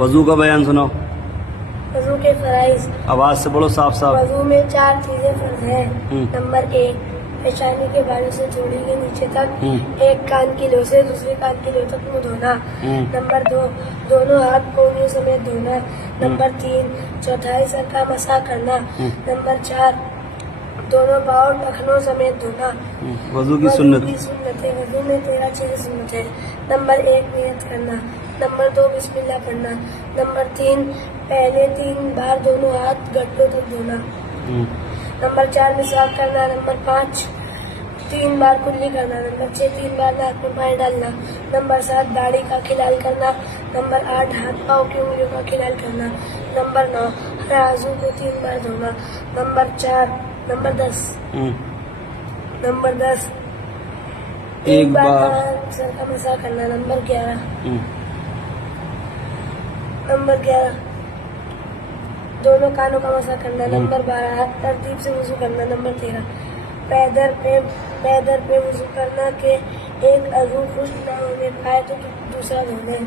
وضو کا بیان سناؤ. وضو کے فرائض. آواز سے بولو صاف صاف. وضو میں 4 چیزیں فرض ہیں. ہوں. نمبر 1 پیشانی کے بالوں سے چوڑی کے نیچے تک ہوں. ایک کان کی لو سے دوسرے کان کی لو تک منہ دھونا. ہوں. نمبر 2 دونوں ہاتھ کونیوں سمیت دھونا. نمبر 3 چوتھائی سر کا مسح کرنا. نمبر 4 دونوں پاؤں ٹخنوں سمیت دھونا. وضو کی وضو سنت. کی سنت ہے. وضو میں 13 چیزیں سنت ہے. نمبر 1 نیت کرنا. نمبر 2 بسم اللہ پڑھنا. نمبر 3 پہلے 3 بار دونوں ہاتھ گٹوں تک دھونا. نمبر 4 مسواک کرنا. نمبر 5 3 بار کلی کرنا. نمبر 6 3 بار ناک میں پانی ڈالنا. نمبر 7 داڑھی کا کھلال کرنا. نمبر 8 ہاتھ پاؤں کی انگلیوں کا کھلال کرنا. نمبر 9 ہر عضو کو 3 بار دھونا. نمبر 10 ایک بار سر کا مسح کرنا. نمبر 11 دونوں کانوں کا مسح کرنا. نمبر 12 ترتیب سے وضو کرنا. نمبر 13 پیدر پہ وضو کرنا کہ ایک عضو خشک نہ ہونے پائے تو دوسرا دھونا.